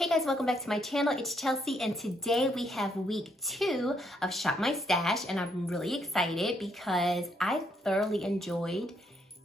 Hey guys, welcome back to my channel. It's Chelsea and today we have week 2 of Shop My Stash and I'm really excited because I thoroughly enjoyed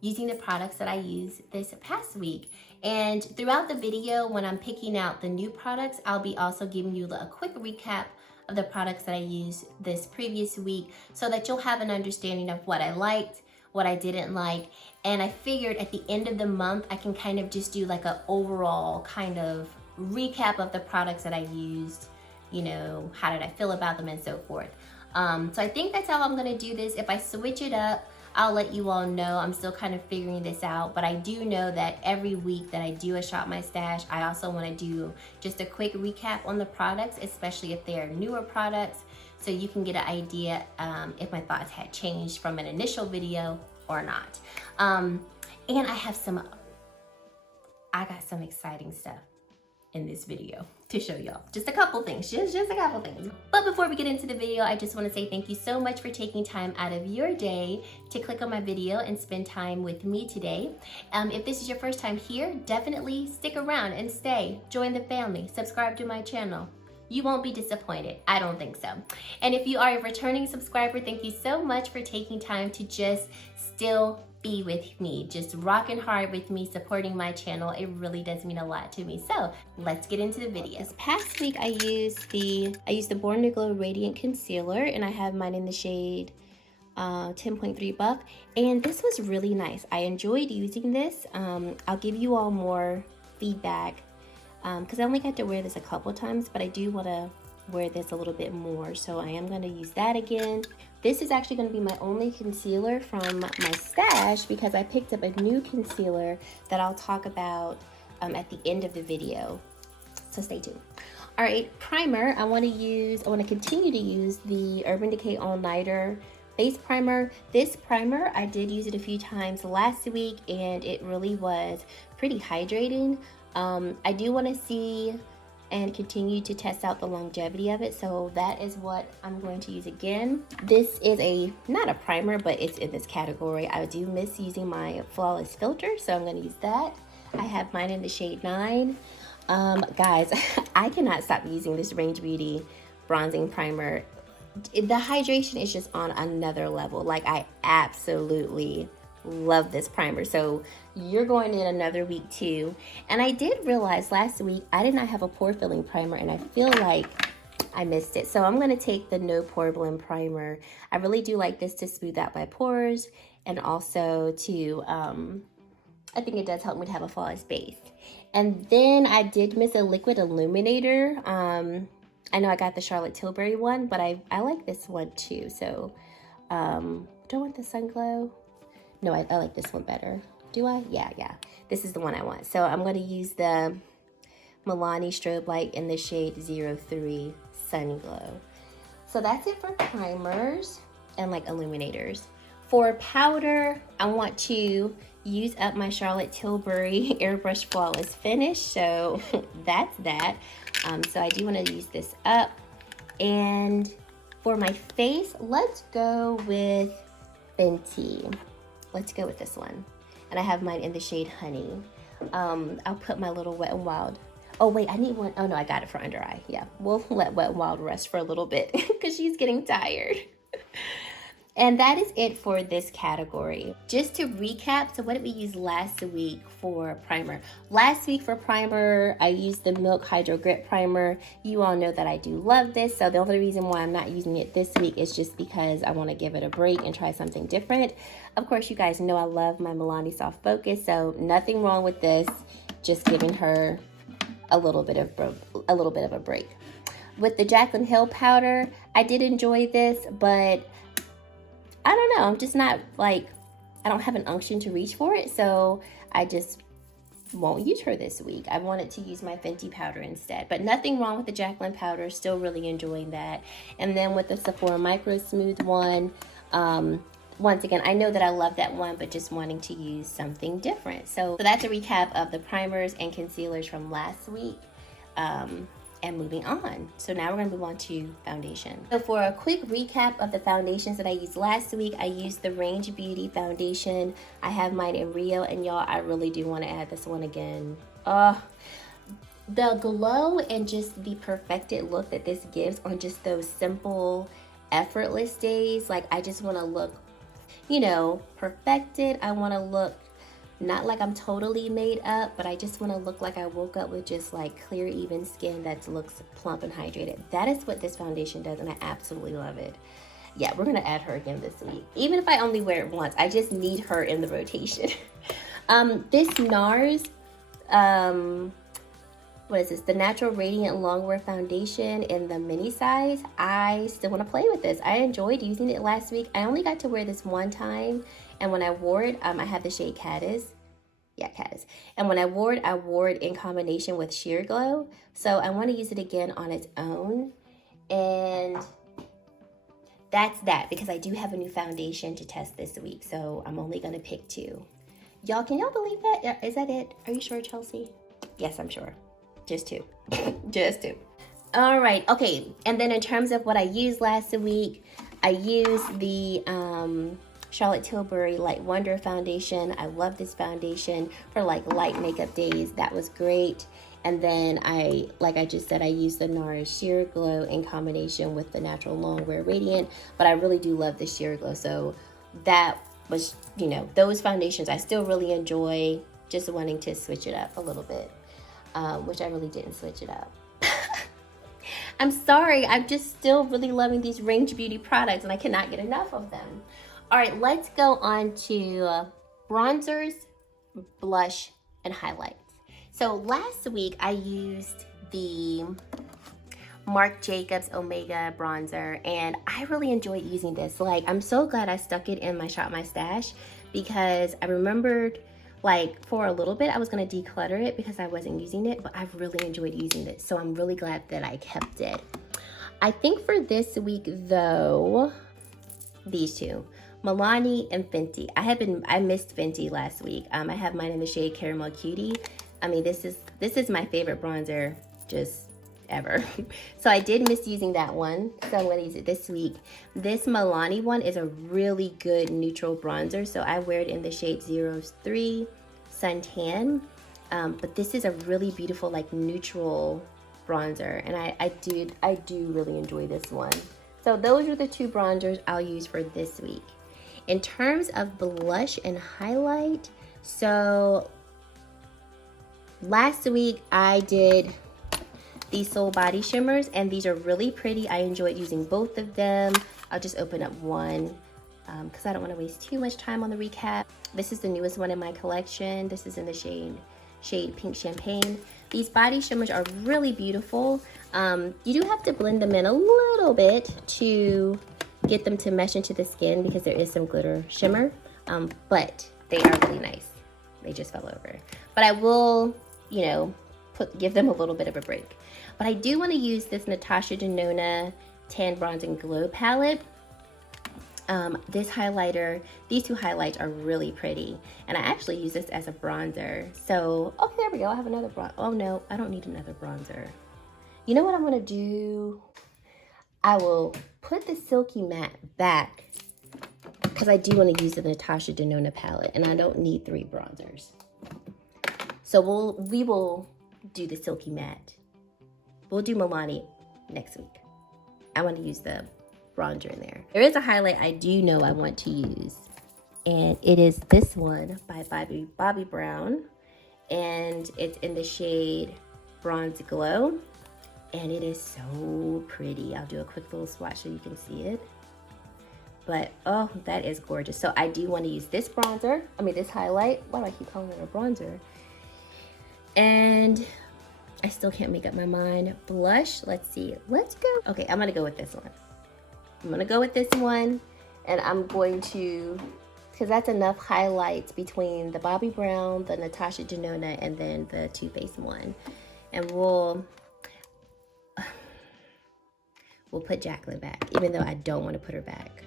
using the products that I used this past week. And throughout the video, when I'm picking out the new products, I'll be also giving you a quick recap of the products that I used this previous week so that you'll have an understanding of what I liked, what I didn't like. And I figured at the end of the month, I can kind of just do like an overall kind of recap of the products that I used, you know, how did I feel about them and so forth. So I think that's how I'm gonna do this. If I switch it up, I'll let you all know. I'm still kind of figuring this out, but I do know that every week that I do a Shop My Stash, I also wanna do just a quick recap on the products, especially if they are newer products, so you can get an idea if my thoughts had changed from an initial video or not. And I got some exciting stuff in this video to show y'all. Just a couple things, just a couple things. But before we get into the video, I just want to say thank you so much for taking time out of your day to click on my video and spend time with me today. If this is your first time here, definitely stick around and stay. Join the family, subscribe to my channel. You won't be disappointed. I don't think so. And if you are a returning subscriber, thank you so much for taking time to just still be with me, just rocking hard with me, supporting my channel. It really does mean a lot to me. So let's get into the video. This past week I used the Born to Glow Radiant Concealer and I have mine in the shade 10.3 Buff, and this was really nice. I enjoyed using this. I'll give you all more feedback because I only got to wear this a couple times, but I do want to wear this a little bit more, so I am going to use that again. This is actually going to be my only concealer from my stash because I picked up a new concealer that I'll talk about at the end of the video, so stay tuned. All right, primer. I want to continue to use the Urban Decay All Nighter Base Primer. This primer, I did use it a few times last week and it really was pretty hydrating. I do want to see and continue to test out the longevity of it, so that is what I'm going to use again. This is not a primer, but it's in this category. I do miss using my Flawless filter, so I'm going to use that. I have mine in the shade 9. Guys, I cannot stop using this Range Beauty bronzing primer. The hydration is just on another level. Like, I absolutely love this primer. So you're going in another week too. And I did realize last week I did not have a pore filling primer and I feel like I missed it. So I'm going to take the No Pore Blend primer. I really do like this to smooth out my pores and also to I think it does help me to have a flawless base. And then I did miss a liquid illuminator. I know I got the Charlotte Tilbury one, but I like this one too. So do I want the Sun Glow? No, I like this one better. Do I? Yeah. This is the one I want. So I'm going to use the Milani Strobe Light in the shade 03 Sun Glow. So that's it for primers and like illuminators. For powder, I want to use up my Charlotte Tilbury Airbrush Flawless Finish. So that's that. So I do want to use this up. And for my face, let's go with Fenty. Let's go with this one. And I have mine in the shade Honey. I'll put my little Wet n Wild. Oh wait, I need one. Oh no, I got it for under eye. Yeah, we'll let Wet n Wild rest for a little bit because she's getting tired. And that is it for this category. Just to recap, so what did we use last week for primer? Last week for primer, I used the Milk Hydro Grip Primer. You all know that I do love this, so the only reason why I'm not using it this week is just because I want to give it a break and try something different. Of course, you guys know I love my Milani Soft Focus, so nothing wrong with this, just giving her a little bit of a break. With the Jaclyn Hill powder, I did enjoy this, but I don't know, I'm just not like, I don't have an unction to reach for it, so I just won't use her this week. I wanted to use my Fenty powder instead, but nothing wrong with the Jaclyn powder, still really enjoying that. And then with the Sephora Micro Smooth one, once again, I know that I love that one, but just wanting to use something different. So that's a recap of the primers and concealers from last week. And moving on. So now we're going to move on to foundation. So for a quick recap of the foundations that I used last week, I used the Range Beauty foundation. I have mine in Rio, and y'all, I really do want to add this one again. the glow and just the perfected look that this gives on just those simple, effortless days. Like, I just want to look, you know, perfected. I want to look not like I'm totally made up, but I just want to look like I woke up with just like clear, even skin that looks plump and hydrated. That is what this foundation does, and I absolutely love it. Yeah, we're gonna add her again this week. Even if I only wear it once, I just need her in the rotation. This NARS, what is this? The Natural Radiant Longwear Foundation in the mini size. I still want to play with this. I enjoyed using it last week. I only got to wear this one time, and when I wore it, I had the shade Caddis. Yeah, Caddis. And when I wore it in combination with Sheer Glow. So I want to use it again on its own. And that's that, because I do have a new foundation to test this week. So I'm only going to pick 2. Y'all, can y'all believe that? Is that it? Are you sure, Chelsea? Yes, I'm sure. Just 2. Just 2. All right. Okay. And then in terms of what I used last week, I used the Charlotte Tilbury Light Wonder foundation. I love this foundation for like light makeup days. That was great. And then like I just said, I used the NARS Sheer Glow in combination with the Natural Longwear Radiant, but I really do love the Sheer Glow. So that was, you know, those foundations I still really enjoy, just wanting to switch it up a little bit, which I really didn't switch it up. I'm sorry, I'm just still really loving these Range Beauty products, and I cannot get enough of them. All right, let's go on to bronzers, blush, and highlights. So last week I used the Marc Jacobs Omega bronzer, and I really enjoyed using this. Like, I'm so glad I stuck it in my Shop My Stash, because I remembered, like, for a little bit I was going to declutter it because I wasn't using it, but I've really enjoyed using it, so I'm really glad that I kept it. I think for this week though, these 2, Milani and Fenty. I missed Fenty last week. I have mine in the shade Caramel Cutie. I mean, this is my favorite bronzer just ever. So I did miss using that one, so I'm gonna use it this week. This Milani one is a really good neutral bronzer, so I wear it in the shade 03 Suntan. But this is a really beautiful, like, neutral bronzer, and I do really enjoy this one. So those are the 2 bronzers I'll use for this week. In terms of blush and highlight, so last week I did these Soul Body Shimmers, and these are really pretty. I enjoyed using both of them. I'll just open up one because I don't want to waste too much time on the recap. This is the newest one in my collection. This is in the shade Pink Champagne. These body shimmers are really beautiful. You do have to blend them in a little bit to get them to mesh into the skin, because there is some glitter shimmer, but they are really nice. They just fell over. But I will, you know, give them a little bit of a break. But I do want to use this Natasha Denona Tan Bronze and Glow palette. This highlighter, these 2 highlights are really pretty, and I actually use this as a bronzer. So, okay, there we go. I have another bronzer. Oh no, I don't need another bronzer. You know what I'm gonna do? I will put the Silky Matte back, because I do want to use the Natasha Denona palette, and I don't need 3 bronzers. So we will do the Silky Matte. We'll do Milani next week. I want to use the bronzer in there. There is a highlight I do know I want to use, and it is this one by Bobbi Brown, and it's in the shade Bronze Glow, and it is so pretty. I'll do a quick little swatch so you can see it. But oh, that is gorgeous. So I do want to use this bronzer, this highlight. Why do I keep calling it a bronzer? And I still can't make up my mind. Blush, let's see. Let's go. Okay, I'm gonna go with this one. And I'm going to, because that's enough highlights between the Bobbi Brown, the Natasha Denona, and then the Too Faced one. And we'll put Jacqueline back, even though I don't want to put her back.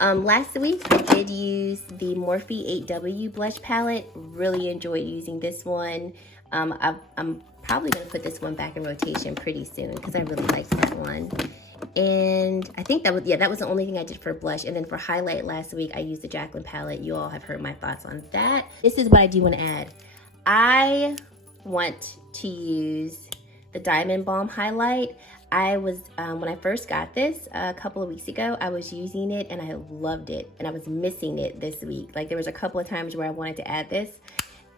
Last week I did use the Morphe 8W blush palette. Really enjoyed using this one. I'm probably gonna put this one back in rotation pretty soon, because I really liked that one. And I think that was the only thing I did for blush. And then for highlight last week, I used the Jacqueline palette. You all have heard my thoughts on that. This is what I do want to add. I want to use the Diamond Balm highlight. I was, when I first got this a couple of weeks ago, I was using it and I loved it, and I was missing it this week. Like there was a couple of times where I wanted to add this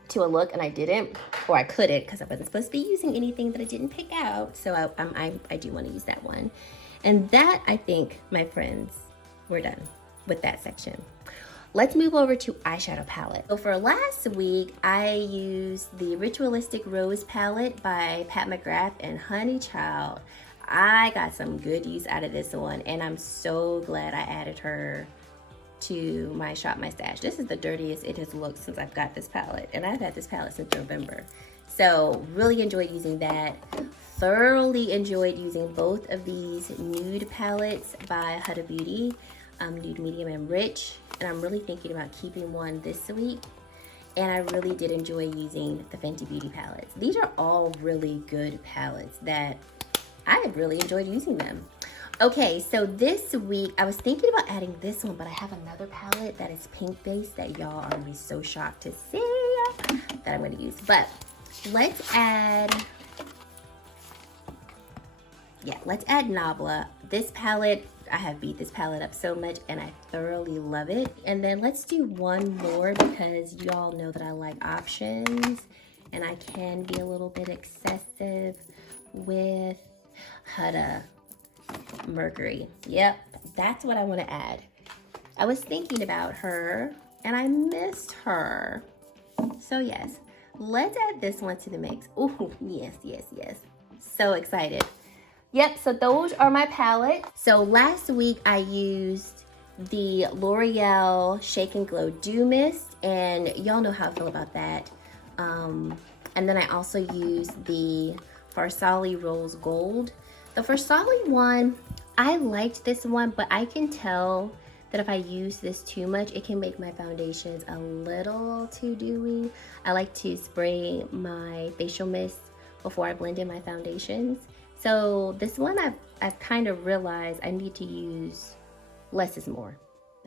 to a look and I didn't, or I couldn't because I wasn't supposed to be using anything that I didn't pick out. So I do want to use that one. And that, I think, my friends, we're done with that section. Let's move over to eyeshadow palette. So for last week, I used the Ritualistic Rose palette by Pat McGrath, and honey child, I got some good use out of this one, and I'm so glad I added her to my Shop My Stash. This is the dirtiest it has looked since I've got this palette, and I've had this palette since November. So really enjoyed using that. Thoroughly enjoyed using both of these nude palettes by Huda Beauty, Nude Medium and Rich, and I'm really thinking about keeping one this week. And I really did enjoy using the Fenty Beauty palettes. These are all really good palettes that I have really enjoyed using them. Okay, so this week I was thinking about adding this one, but I have another palette that is pink based that y'all are gonna be so shocked to see that I'm gonna use. But let's add Nabla. This palette, I have beat this palette up so much and I thoroughly love it. And then let's do one more because y'all know that I like options and I can be a little bit excessive with Huda Mercury. Yep, that's what I want to add. I was thinking about her and I missed her. So yes, let's add this one to the mix. Oh, yes, yes, yes. So excited. Yep, so those are my palettes. So last week I used the L'Oreal Shake and Glow Dew Mist, and y'all know how I feel about that. And then I also used the Farsali Rose Gold. The Farsali one, I liked this one, but I can tell that if I use this too much, it can make my foundations a little too dewy. I like to spray my facial mist before I blend in my foundations. So this one, I've kind of realized I need to use less is more.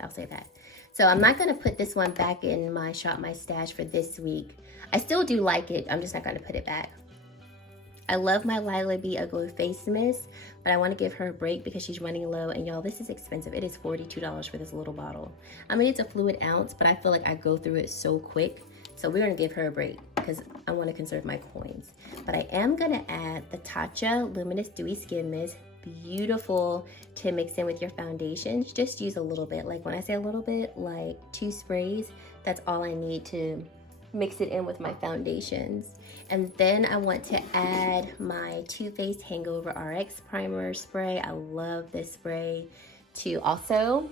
I'll say that. So I'm not gonna put this one back in my Shop My Stash for this week. I still do like it, I'm just not gonna put it back. I love my Lila B A Glow Face Mist, but I wanna give her a break because she's running low, and y'all, this is expensive. It is $42 for this little bottle. I mean, it's a fluid ounce, but I feel like I go through it so quick. So we're gonna give her a break because I wanna conserve my coins. But I am gonna add the Tatcha Luminous Dewy Skin Mist. Beautiful to mix in with your foundations. Just use a little bit. Like when I say a little bit, like 2 sprays, that's all I need to mix it in with my foundations. And then I want to add my Too Faced Hangover RX Primer Spray. I love this spray to also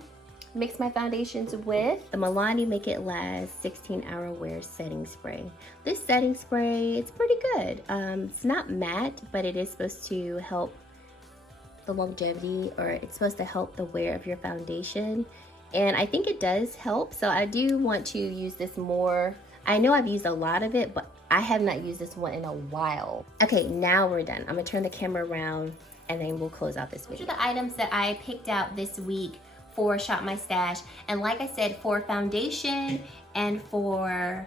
mix my foundations with the Milani Make It Last 16-Hour Wear Setting Spray. This setting spray, it's pretty good. It's not matte, but it is supposed to help the longevity, or it's supposed to help the wear of your foundation. And I think it does help, so I do want to use this more. I know I've used a lot of it, but I have not used this one in a while. Okay, now we're done. I'm gonna turn the camera around and then we'll close out this video. These are the items that I picked out this week for Shop My Stash. And like I said, for foundation and for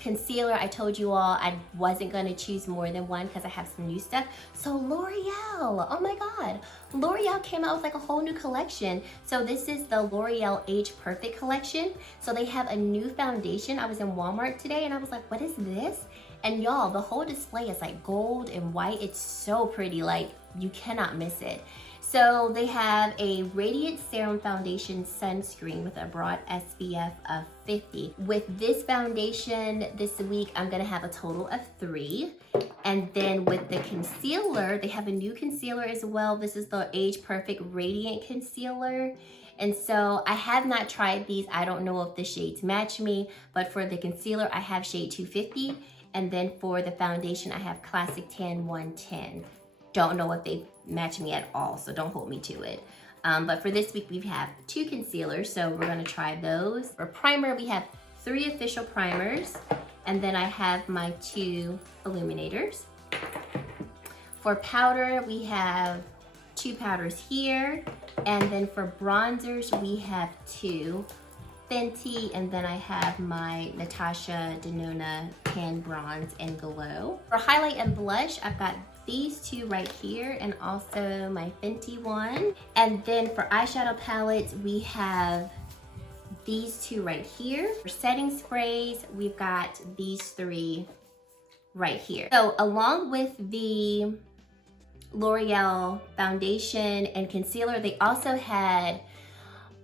concealer, I told you all I wasn't gonna choose more than one because I have some new stuff. So L'Oreal, oh my God. L'Oreal came out with like a whole new collection. So this is the L'Oreal Age Perfect collection. So they have a new foundation. I was in Walmart today and I was like, what is this? And y'all, the whole display is like gold and white. It's so pretty, like you cannot miss it. So they have a Radiant Serum Foundation Sunscreen with a broad SPF of 50. With this foundation this week, I'm gonna have a total of 3. And then with the concealer, they have a new concealer as well. This is the Age Perfect Radiant Concealer. And so I have not tried these. I don't know if the shades match me, but for the concealer, I have shade 250. And then for the foundation, I have Classic Tan 110. Don't know if they match me at all, so don't hold me to it. But for this week, we have 2 concealers, so we're gonna try those. For primer, we have 3 official primers, and then I have my 2 illuminators. For powder, we have 2 powders here, and then for bronzers, we have 2 Fenty, and then I have my Natasha Denona Tan Bronze and Glow. For highlight and blush, I've got these two right here and also my Fenty one. And then for eyeshadow palettes, we have these two right here. For setting sprays, we've got these three right here. So along with the L'Oreal foundation and concealer, they also had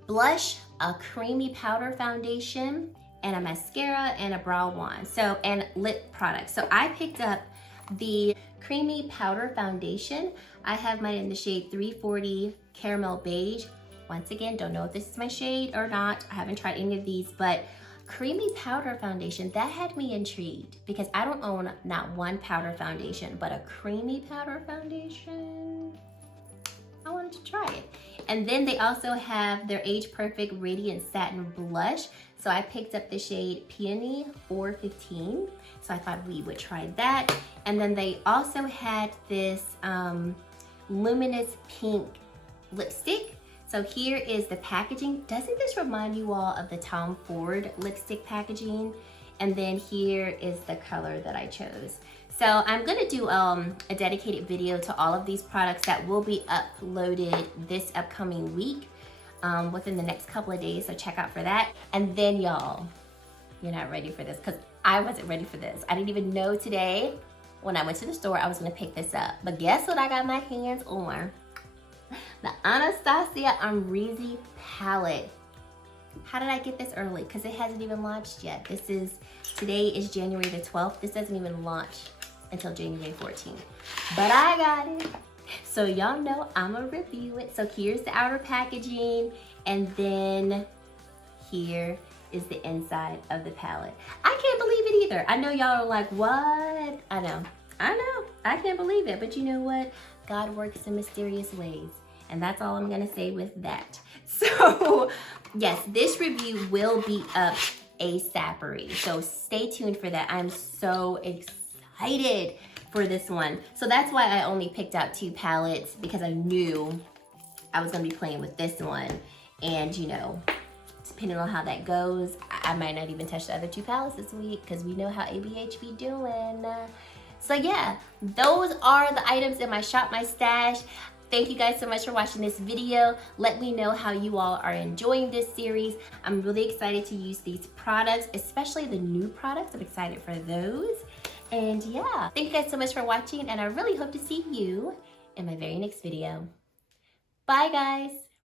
blush, a creamy powder foundation, and a mascara and a brow wand. So, and lip products. So I picked up the creamy powder foundation. I have mine in the shade 340 Caramel Beige. Once again, don't know if this is my shade or not. I haven't tried any of these, but creamy powder foundation, that had me intrigued because I don't own not one powder foundation, but a creamy powder foundation. I wanted to try it. And then they also have their Age Perfect Radiant Satin Blush. So I picked up the shade Peony 415. So I thought we would try that. And then they also had this luminous pink lipstick. So here is the packaging. Doesn't this remind you all of the Tom Ford lipstick packaging? And then here is the color that I chose. So I'm gonna do a dedicated video to all of these products that will be uploaded this upcoming week within the next couple of days, so check out for that. And then y'all, you're not ready for this because I wasn't ready for this. I didn't even know today when I went to the store I was gonna pick this up. But guess what I got my hands on? The Anastasia Amrezy palette. How did I get this early? Because it hasn't even launched yet. Today is January the 12th. This doesn't even launch until January 14th. But I got it. So y'all know I'ma review it. So here's the outer packaging, and then here is the inside of the palette. I can't believe it either. I know y'all are like, what? I know. I can't believe it. But you know what? God works in mysterious ways. And that's all I'm gonna say with that. So yes, this review will be up ASAP-ery. So stay tuned for that. I'm so excited for this one. So that's why I only picked out 2 palettes, because I knew I was gonna be playing with this one. And you know, depending on how that goes, I might not even touch the other 2 palettes this week because we know how ABH be doing. So yeah, those are the items in my Shop My Stash. Thank you guys so much for watching this video. Let me know how you all are enjoying this series. I'm really excited to use these products, especially the new products. I'm excited for those. And yeah, thank you guys so much for watching, and I really hope to see you in my very next video. Bye guys.